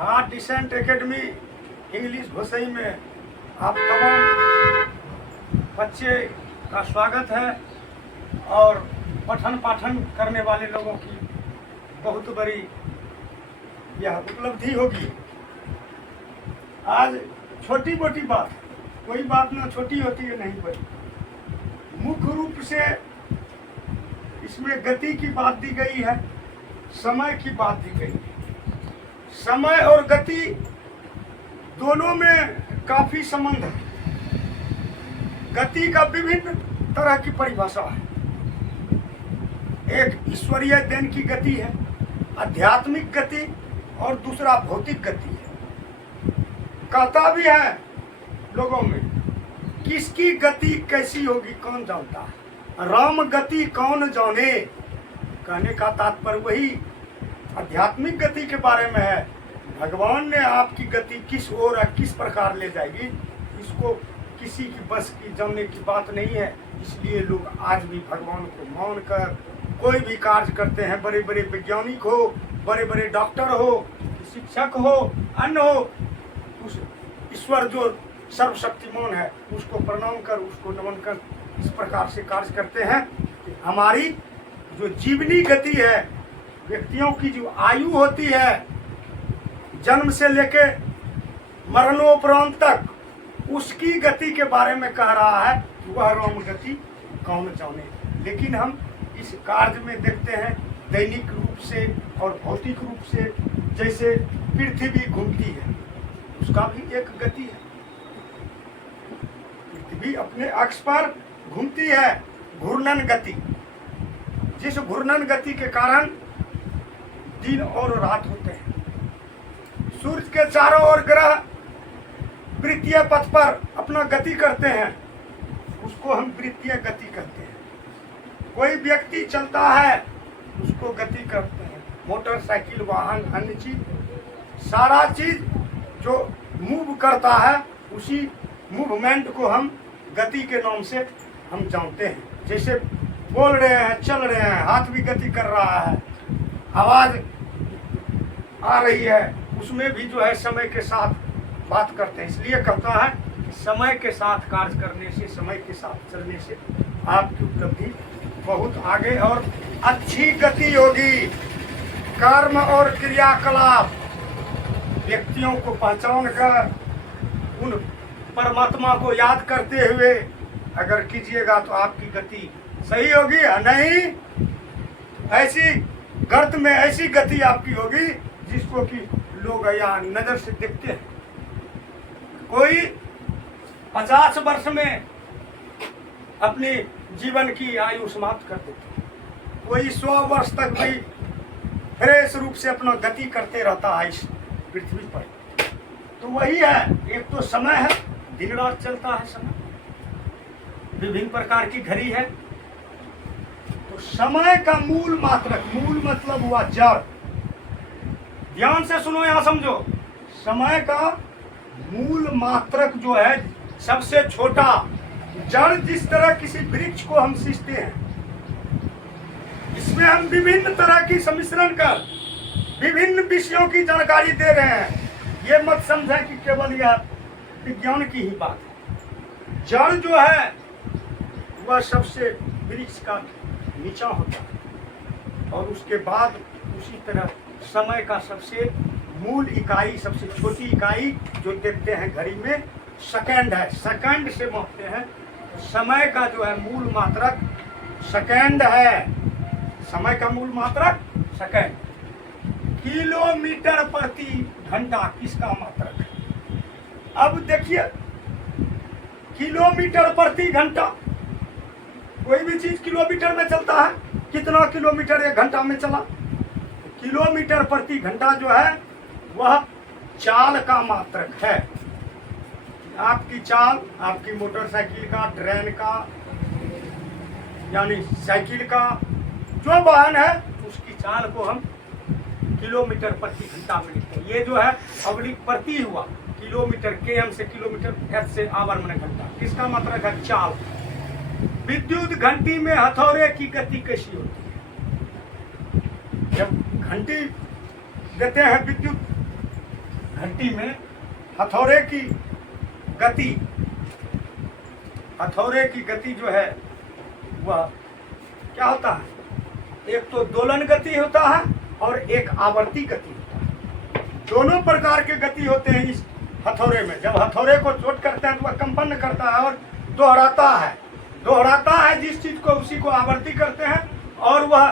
Jha decent academy English Ghosai में आप तमाम बच्चे का स्वागत है और पठन पाठन करने वाले लोगों की बहुत बड़ी यह उपलब्धि होगी। आज छोटी मोटी बात, कोई बात ना छोटी होती है नहीं बड़ी, मुख्य रूप से इसमें गति की बात दी गई है, समय की बात दी गई है। समय और गति दोनों में काफी संबंध है। गति का विभिन्न तरह की परिभाषा है। एक ईश्वरीय देन की गति है, आध्यात्मिक गति, और दूसरा भौतिक गति है। कहता भी है लोगों में, किसकी गति कैसी होगी कौन जानता है, राम गति कौन जाने। कहने का तात्पर्य वही आध्यात्मिक गति के बारे में है। भगवान ने आपकी गति किस ओर है, किस प्रकार ले जाएगी, इसको किसी की बस की जानने की बात नहीं है। इसलिए लोग आज भी भगवान को मानकर कोई भी कार्य करते हैं। बड़े बड़े वैज्ञानिक हो, बड़े बड़े डॉक्टर हो, शिक्षक हो, अन्य हो, उस ईश्वर जो सर्वशक्तिमान है उसको प्रणाम कर, उसको नमन कर इस प्रकार से कार्य करते हैं कि हमारी जो जीवनी गति है, व्यक्तियों की जो आयु होती है जन्म से लेके मरणोपरांत तक, उसकी गति के बारे में कह रहा है कि वह राम गति कौन जाने। लेकिन हम इस कार्य में देखते हैं दैनिक रूप से और भौतिक रूप से, जैसे पृथ्वी घूमती है उसका भी एक गति है। पृथ्वी अपने अक्ष पर घूमती है, घूर्णन गति। जिस घूर्णन गति के कारण दिन और रात होते हैं। सूर्य के चारों ओर ग्रह वृत्तीय पथ पर अपना गति करते हैं, उसको हम वृत्तीय गति कहते हैं। कोई व्यक्ति चलता है उसको गति करते हैं। मोटरसाइकिल, वाहन, अन्य चीज, सारा चीज जो मूव करता है उसी मूवमेंट को हम गति के नाम से हम जानते हैं। जैसे बोल रहे हैं, चल रहे हैं, हाथ भी गति कर रहा है, आवाज आ रही है, उसमें भी जो है समय के साथ बात करते हैं। इसलिए कहता है कि समय के साथ कार्य करने से, समय के साथ चलने से आपकी उपलब्धि बहुत आगे और अच्छी गति होगी। कर्म और क्रियाकलाप व्यक्तियों को पहचान कर उन परमात्मा को याद करते हुए अगर कीजिएगा तो आपकी गति सही होगी। नहीं ऐसी गर्त में ऐसी गति आपकी होगी जिसको कि लोग यहाँ नजर से देखते हैं। कोई 50 वर्ष में अपनी जीवन की आयु समाप्त कर देते हैं, कोई 100 वर्ष तक भी फ्रेश रूप से अपना गति करते रहता है इस पृथ्वी पर। तो वही है, एक तो समय है, दिन रात चलता है समय, विभिन्न प्रकार की घड़ी है। तो समय का मूल मात्रक, मूल मतलब हुआ जड़। ध्यान से सुनो, यहां समझो, समय का मूल मात्रक जो है सबसे छोटा जड़, जिस तरह किसी वृक्ष को हम सींचते हैं, इसमें हम विभिन्न तरह की सम्मिश्रण कर विभिन्न विषयों की जानकारी दे रहे हैं। ये मत समझें कि केवल यह विज्ञान की ही बात है। जड़ जो है वह सबसे वृक्ष का नीचा होता है, और उसके बाद उसी तरह समय का सबसे मूल इकाई, सबसे छोटी इकाई जो देखते हैं घड़ी में, सेकंड है। सेकंड से मापते हैं। समय का जो है मूल मात्रक सेकंड है। समय का मूल मात्रक सेकंड। किलोमीटर प्रति घंटा किसका मात्रक है? अब देखिए, किलोमीटर प्रति घंटा, कोई भी चीज किलोमीटर में चलता है, कितना किलोमीटर एक घंटा में चला। किलोमीटर प्रति घंटा जो है वह चाल का मात्रक है। आपकी चाल, आपकी मोटरसाइकिल का, ट्रेन का, यानी साइकिल का जो वाहन है, उसकी चाल को हम किलोमीटर प्रति घंटा में लिखते हैं। ये जो है अवलिक प्रति हुआ, किलोमीटर, km से किलोमीटर, h से आवर में घंटा, किसका मात्रक है? चाल। विद्युत घंटी में हथौड़े की गति कैसी होती है? जब घंटी देते हैं विद्युत घंटी में हथौड़े की गति, हथौड़े की गति जो है वह क्या होता है, एक तो दोलन गति होता है और एक आवर्ती गति होता है। दोनों प्रकार के गति होते हैं इस हथौड़े में। जब हथौड़े को चोट करते हैं तो वह कंपन करता है और दोहराता है जिस चीज को, उसी को आवर्ती करते हैं। और वह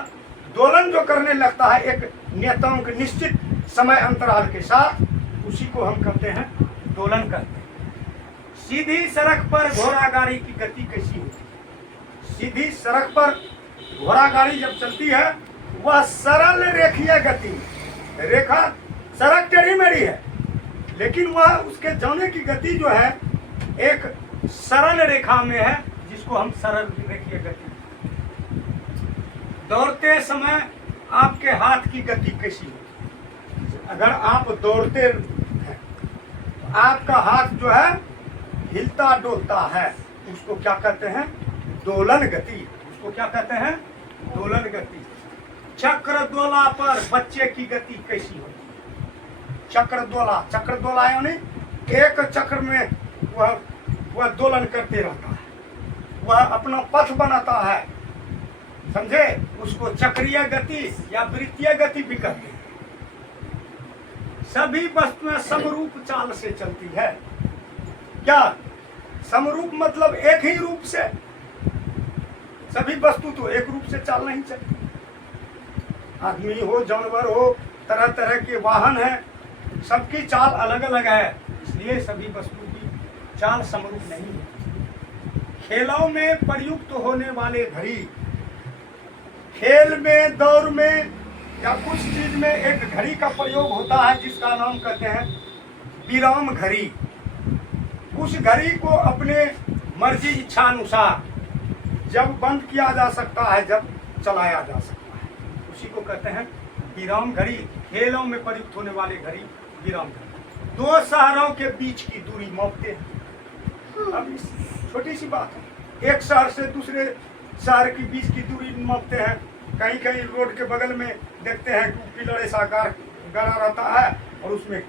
दोलन जो करने लगता है एक नियतांक निश्चित समय अंतराल के साथ, उसी को हम कहते हैं दोलन करते हैं। सीधी सड़क पर घोड़ा गाड़ी की गति कैसी होती है? सीधी सड़क पर घोड़ा गाड़ी जब चलती है वह सरल रेखीय गति, रेखा सड़क टेढ़ी मेढ़ी है लेकिन वह उसके जाने की गति जो है एक सरल रेखा में है, जिसको हम सरल रेखीय गति। दौड़ते समय आपके हाथ की गति कैसी होती है? अगर आप दौड़ते हैं तो आपका हाथ जो है हिलता डोलता है, उसको क्या कहते हैं? दोलन गति। उसको क्या कहते हैं? दोलन गति। चक्र दोला पर बच्चे की गति कैसी होती है? चक्र दोला यानी एक चक्र में वह दोलन करते रहता है, वह अपना पथ बनाता है, समझे? उसको चक्रीय गति या वृत्तीय गति भी कहते हैं। सभी वस्तुएं समरूप चाल से चलती है। क्या समरूप मतलब एक ही रूप से? सभी वस्तु तो एक रूप से चाल नहीं चलती। आदमी हो, जानवर हो, तरह तरह के वाहन हैं, सबकी चाल अलग अलग है, इसलिए सभी वस्तु की चाल समरूप नहीं है। खेलों में प्रयुक्त होने वाले घड़ी, खेल में, दौड़ में या कुछ चीज में एक घड़ी का प्रयोग होता है जिसका नाम कहते हैं विराम घड़ी। उस घड़ी को अपने मर्जी इच्छा अनुसार जब बंद किया जा सकता है, जब चलाया जा सकता है, उसी को कहते हैं विराम घड़ी। खेलों में प्रयुक्त होने वाले घड़ी विराम घड़ी। दो शहरों के बीच की दूरी मापते हैं। अब छोटी सी बात है, एक शहर से दूसरे शहर के बीच की दूरी मापते हैं। कहीं कहीं रोड के बगल में देखते हैं पिलर ऐसा गड़ा रहता है और उसमें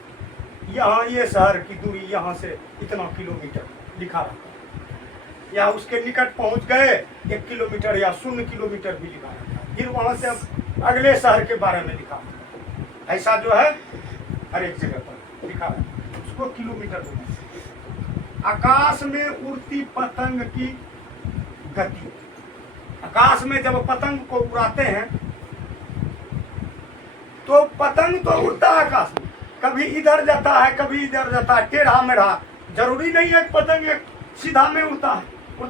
यहाँ ये शहर की दूरी यहाँ से इतना किलोमीटर लिखा रहता है, या उसके निकट पहुँच गए 1 किलोमीटर या 0 किलोमीटर भी लिखा रहता है। फिर वहाँ से अब अगले शहर के बारे में लिखा है। ऐसा जो है हर एक जगह पर लिखा है, उसको किलोमीटर बोलते हैं। आकाश में उड़ती पतंग की गति। आकाश में जब पतंग को उड़ाते हैं तो पतंग तो उड़ता है आकाश में, कभी इधर जाता है कभी इधर जाता है, टेढ़ा मेढ़ा। जरूरी नहीं है पतंग एक सीधा में उड़ता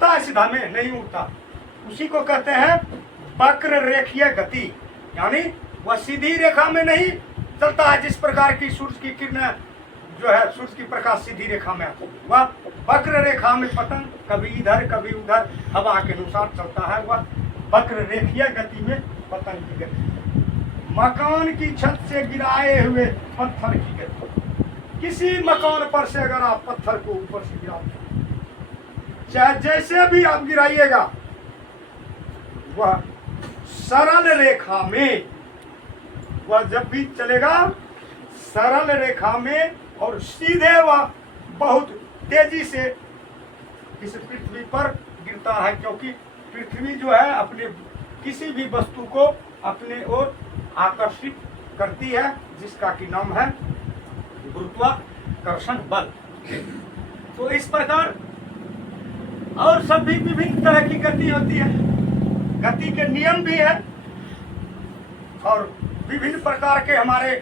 है सीधा में नहीं उड़ता। उसी को कहते हैं वक्र रेखीय गति, यानी वह सीधी रेखा में नहीं चलता है। जिस प्रकार की सूर्य की किरणें जो है, सूर्य की प्रकाश सीधी रेखा में आती है, वह वक्र रेखा में पतंग कभी इधर कभी उधर हवा के अनुसार चलता है। वह वक्र रेखीय गति में पतंग की गति। मकान की छत से गिराए हुए पत्थर की गति। किसी मकान पर से अगर आप पत्थर को ऊपर से गिराते हैं, चाहे जैसे भी आप गिराइएगा, वह सरल रेखा में, वह जब भी चलेगा सरल रेखा में और सीधे वह बहुत तेजी से इस पृथ्वी पर गिरता है, क्योंकि पृथ्वी जो है अपने किसी भी वस्तु को अपने ओर आकर्षित करती है, जिसका कि नाम है गुरुत्वाकर्षण बल। तो इस प्रकार और सब भी विभिन्न तरह की गति होती है, गति के नियम भी है और विभिन्न प्रकार के हमारे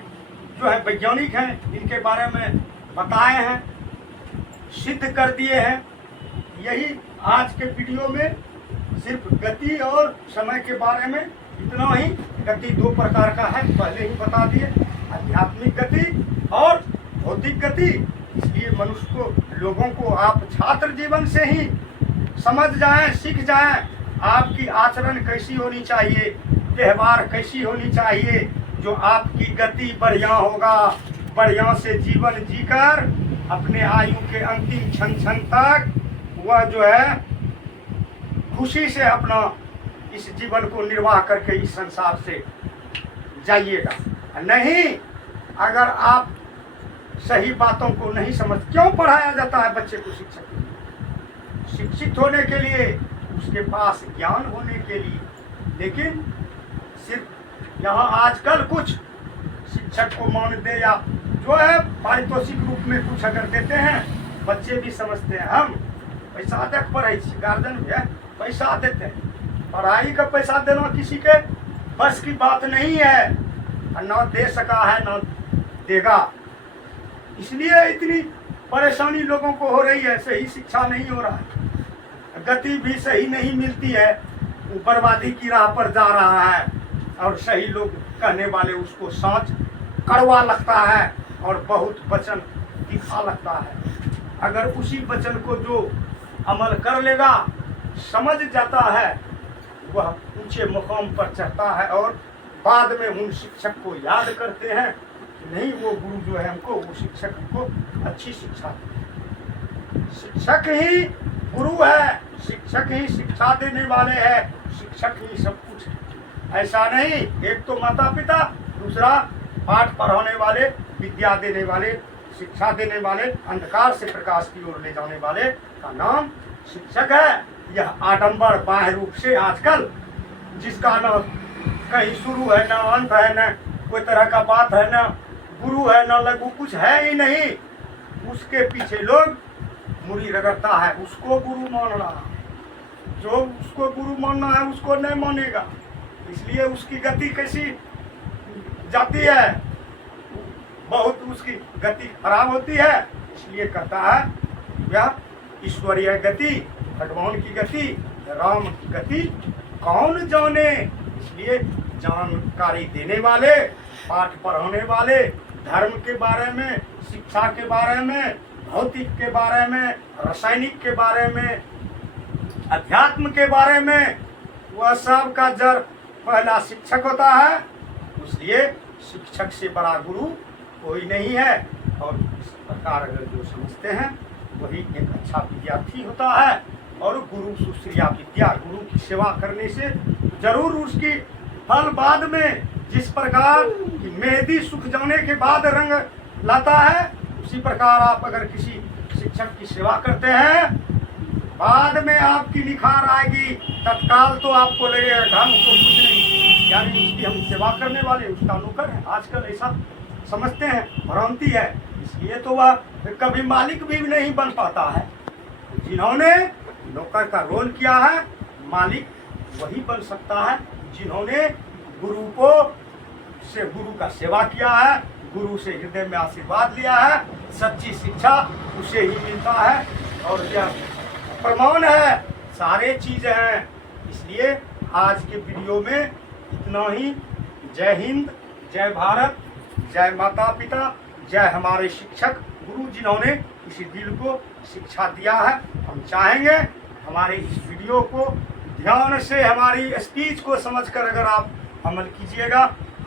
जो है वैज्ञानिक हैं, इनके बारे में बताए हैं, सिद्ध कर दिए हैं। यही आज के वीडियो में सिर्फ गति और समय के बारे में इतना ही। गति 2 प्रकार का है, पहले ही बता दिए, आध्यात्मिक गति और भौतिक गति। इसलिए मनुष्य को, लोगों को आप छात्र जीवन से ही समझ जाएं, सीख जाएं, आपकी आचरण कैसी होनी चाहिए, व्यवहार कैसी होनी चाहिए, जो आपकी गति बढ़िया होगा। बढ़िया से जीवन जीकर अपने आयु के अंतिम क्षण तक वह जो है खुशी से अपना इस जीवन को निर्वाह करके इस संसार से जाइएगा। नहीं, अगर आप सही बातों को नहीं समझ, क्यों पढ़ाया जाता है बच्चे को शिक्षित होने के लिए, उसके पास ज्ञान होने के लिए। लेकिन सिर्फ यहाँ आजकल कुछ शिक्षक को मान दे या जो है पारितोषिक रूप में कुछ अगर देते हैं, बच्चे भी समझते हैं हम पैसा दे पढ़े, गार्जियन भी है पैसा देते हैं। पढ़ाई का पैसा देना किसी के बस की बात नहीं है, न दे सका है न देगा। इसलिए इतनी परेशानी लोगों को हो रही है, सही शिक्षा नहीं हो रहा है, गति भी सही नहीं मिलती है, बर्बादी की राह पर जा रहा है। और सही लोग कहने वाले उसको सांच कड़वा लगता है और बहुत वचन तीखा लगता है। अगर उसी वचन को जो अमल कर लेगा, समझ जाता है, वह ऊंचे मुकाम पर चढ़ता है और बाद में उन शिक्षक को याद करते हैं कि नहीं, वो गुरु जो है हमको, वो शिक्षक हमको अच्छी शिक्षा दी। शिक्षक ही गुरु है, शिक्षक ही शिक्षा देने वाले हैं, शिक्षक ही सब कुछ है। ऐसा नहीं, एक तो माता पिता, दूसरा पाठ पढ़ाने वाले, विद्या देने वाले, शिक्षा देने वाले, अंधकार से प्रकाश की ओर ले जाने वाले का नाम शिक्षक है। यह आडंबर बाह्य रूप से आजकल जिसका न कहीं शुरू है, न अंत है, न कोई तरह का बात है, न गुरु है न लघु, कुछ है ही नहीं, उसके पीछे लोग मुड़ी रगड़ता है, उसको गुरु मान रहा है। जो उसको गुरु मानना है उसको नहीं मानेगा, इसलिए उसकी गति कैसी जाती है, बहुत उसकी गति खराब होती है। इसलिए कहता है यह ईश्वरीय गति, भगवान की गति, राम की गति कौन जाने। इसलिए जानकारी देने वाले, पाठ पढ़ाने वाले, धर्म के बारे में, शिक्षा के बारे में, भौतिक के बारे में, रासायनिक के बारे में, अध्यात्म के बारे में, वह सब का जड़ पहला शिक्षक होता है। इसलिए शिक्षक से बड़ा गुरु कोई नहीं है। और इस प्रकार अगर जो समझते हैं वही एक अच्छा विद्यार्थी होता है। और गुरु सुश्रिया विद्या, गुरु की सेवा करने से जरूर उसकी फल बाद में, जिस प्रकार की मेहंदी सूख जाने के बाद रंग लाता है, उसी प्रकार आप अगर किसी शिक्षक की सेवा करते हैं, बाद में आपकी निखार आएगी। तत्काल तो आपको लगेगा ढंग तो कुछ नहीं, यानी उसकी हम सेवा करने वाले उसका नौकर है। आजकल ऐसा समझते हैं, भ्रांति है। इसलिए तो वह कभी मालिक भी नहीं बन पाता है। जिन्होंने नौकर का रोल किया है, मालिक वही बन सकता है जिन्होंने गुरु का सेवा किया है, गुरु से हृदय में आशीर्वाद लिया है। सच्ची शिक्षा उसे ही मिलता है और यह प्रमाण है, सारे चीजें हैं। इसलिए आज के वीडियो में इतना ही। जय हिंद, जय भारत, जय माता पिता, जय हमारे शिक्षक गुरु जिन्होंने इसी दिल को शिक्षा दिया है। हम चाहेंगे हमारे इस वीडियो को ध्यान से, हमारी स्पीच को समझकर अगर आप अमल कीजिएगा,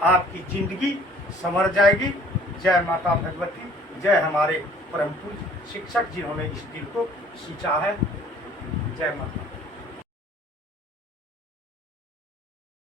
आपकी जिंदगी संवर जाएगी। जय माता भगवती, जय हमारे परम पूज्य शिक्षक जिन्होंने इस दिल को सींचा है। जय माता।